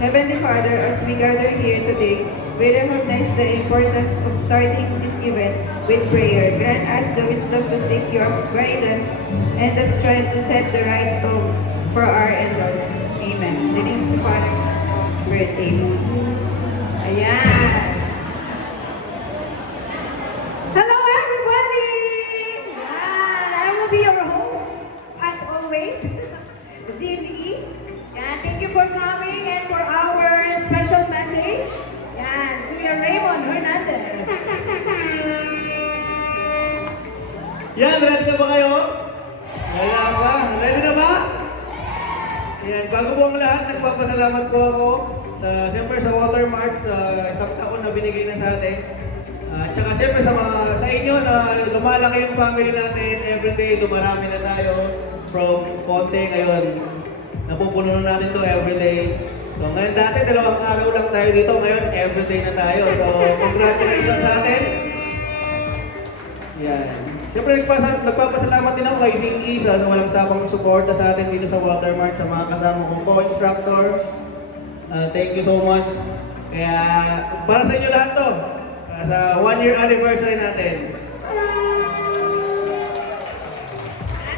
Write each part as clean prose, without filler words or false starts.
Heavenly Father, as we gather here today, we recognize the importance of starting this event with prayer. Grant us the wisdom to seek your guidance and the strength to set the right tone for our endeavors. Amen. In the name of the Father, and the Spirit. Amen. Ayan. Hello everybody! Yan, I will be your host, as always, Zilly. Yan, thank you for coming and for our special message. Yan, Kuya Raymond Hernandez. Yan, ready na ba kayo? Wala ba? Ready na ba? Yan, bago po ang lahat, nagpapasalamat po ako siyempre sa Watermark, sa isang taon na binigay na sa atin. Tsaka siyempre sa inyo na lumalaki yung family natin, everyday dumarami na tayo from konti ngayon. Napupuno na natin to everyday. So ngayon dati, 2 araw lang tayo dito, ngayon everyday na tayo. So congratulations sa atin. Yan. Siyempre nagpapasalamat din ako kay Zing Isa na walang sapang suporta sa atin dito sa Watermark, sa mga kasama kong co-instructor. Thank you so much. Kaya para sa inyo lahat to, sa 1-year anniversary natin.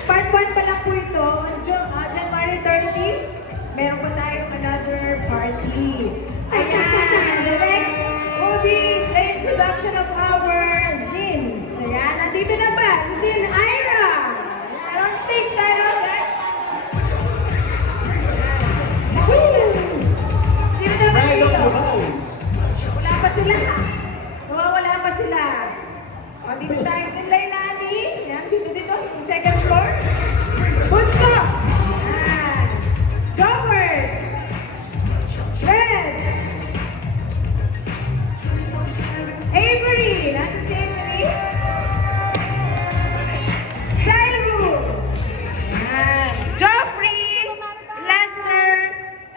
Part 1 pa lang po ito, January 30, meron pa tayong another party. Ayan, the next will be the introduction of our Zins. Ayan, nandito na ba? Zin Ira! Ayan, on stage tayo, guys. Sino naman Right on dito? the house. Wala pa sila. Wala pa sila. O, dito tayo. Sinlay Nani. Yan, dito. Second floor. Bunso. Yan. Jobber. Red. Avery. Nasa si Avery? Cyrus. Yan. Joffrey. Lester.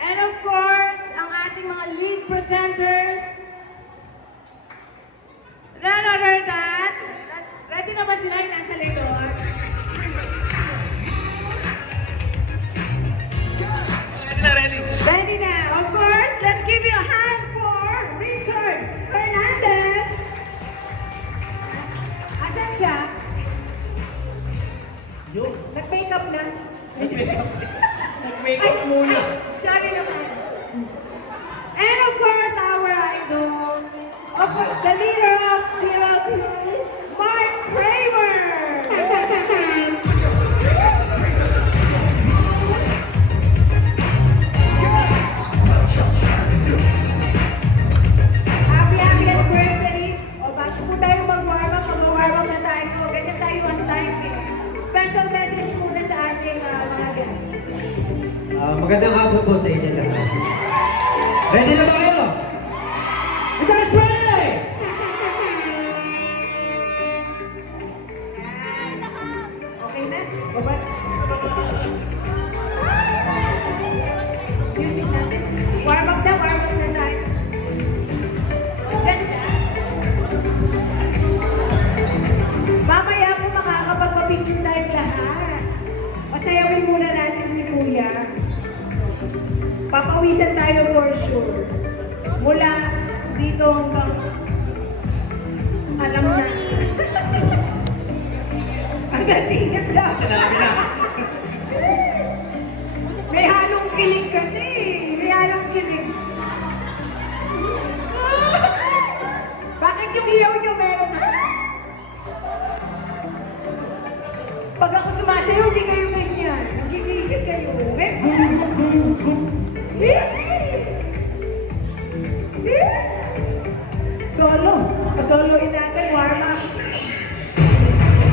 And of course, ang ating mga lead presenters. Ranagardan. Ready na ba sila yung nasa likod? Ready? Ready na. Of course, let's give you a hand for Richard Fernandez. Asan siya? Yun. Nag-makeup na. Nag-makeup muna. Sorry naman. And of course, our idol, of course, the leader of CLP, Mark Kramer. Happy anniversary. O bago po tayo mag-warm up na tayo. Ganyan tayo on time. Special message muna sa ating mga guests. Magandang hapon po sa inyo lahat. Ready na ba kayo? You guys ready? Okay na? Baba. Music natin. Warm up na tayo. Ganda. Mamaya po makakapagpapicture tayo lahat. Pasayawin muna natin si Kuya. Papawisan tayo for sure. Mula dito hanggang alam na. Hanggang singat lang. May halong kilig kasi. May halong kilig. Bakit yung iyaw nyo meron? Pag ako sumasayaw, hindi kayo ganyan. Nagigigil kayo. Solo. Solo inatin, warm up.